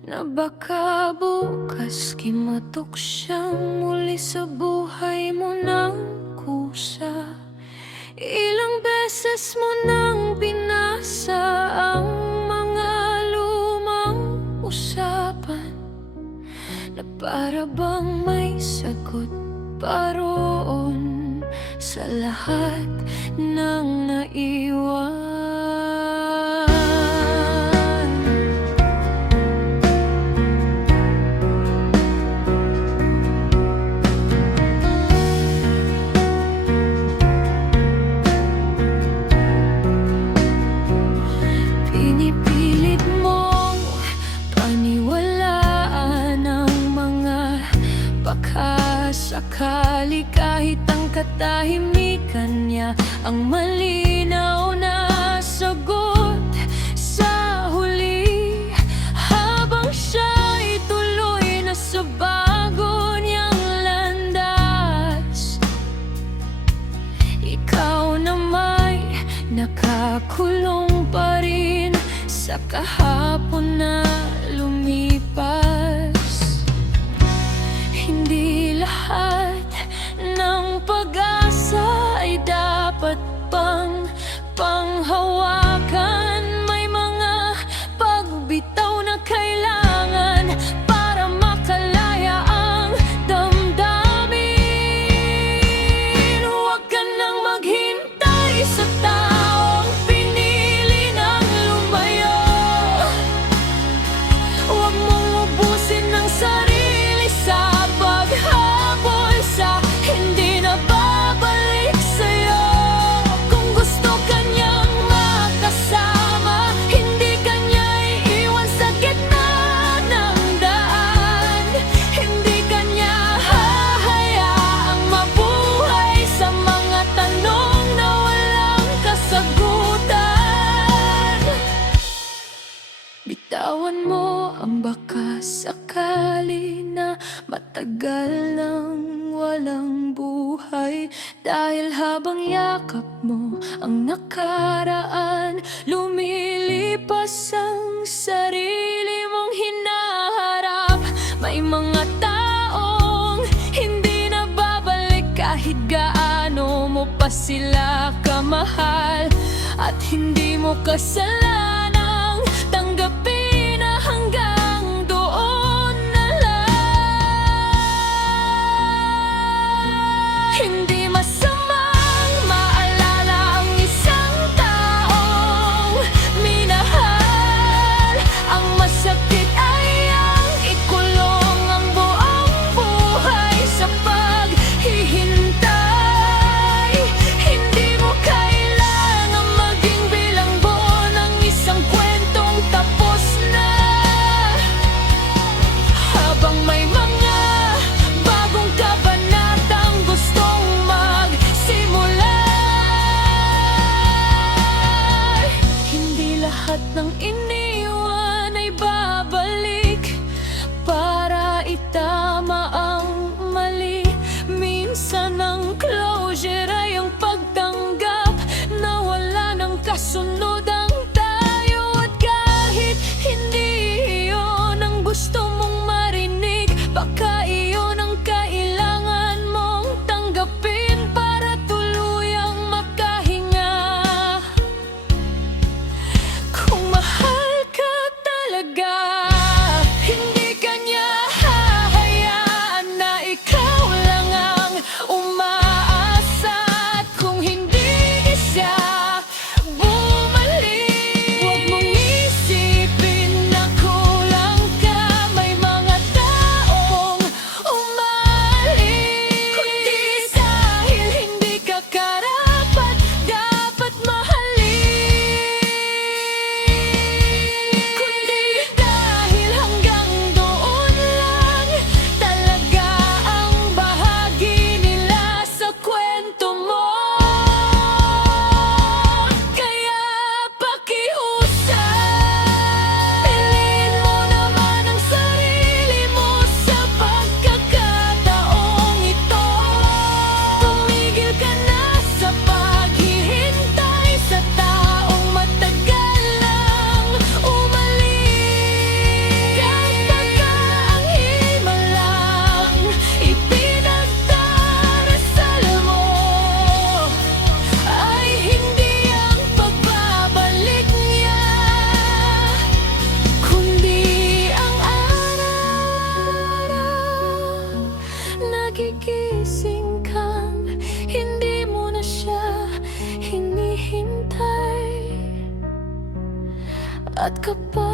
na baka bukas kimatok siyang muli sa buhay mo ng kusa. Ilang beses mo nang binasa ang mga lumang usapan na para bang may sagot paroon sa lahat ng naiwan. Pinipilit mong paniwalaan ang mga sakali kahit ang katahimikan niya ang malinaw na sagot sa huli. Habang siya'y tuloy na sa bago niyang landas, ikaw na may nakakulong pa rin sa kahapon na lumipas. Hindi lahat ng pag-asa ay dapat panghawakan. May mga pagbitaw na kailangan para makalaya ang damdamin. Huwag ka nang maghintay sa taong pinili ng lumayo. Huwag mong ubusin ng sarili sa paghabol sa hindi na babalik sa'yo. Kung gusto ka niyang makasama, hindi ka niya iiwan sa gitna ng daan. Hindi ka niya hahayaang mabuhay sa mga tanong na walang kasagutan. Bitawan mo ang baka sakali na matagal nang walang buhay, dahil habang yakap mo ang nakaraan, lumilipas ang sarili mong hinaharap. May mga taong hindi na babalik kahit gaano mo pa sila kamahal, at hindi mo kasalanang tanggapin na hanggang doon na lang. Hindi masamang maalala ang isang taong minahal. Ang masakit ay ang ikulong ang buong buhay sa paghihintay. Hindi mo kailangang maging bilanggo ng isang kwentong tapos At kapag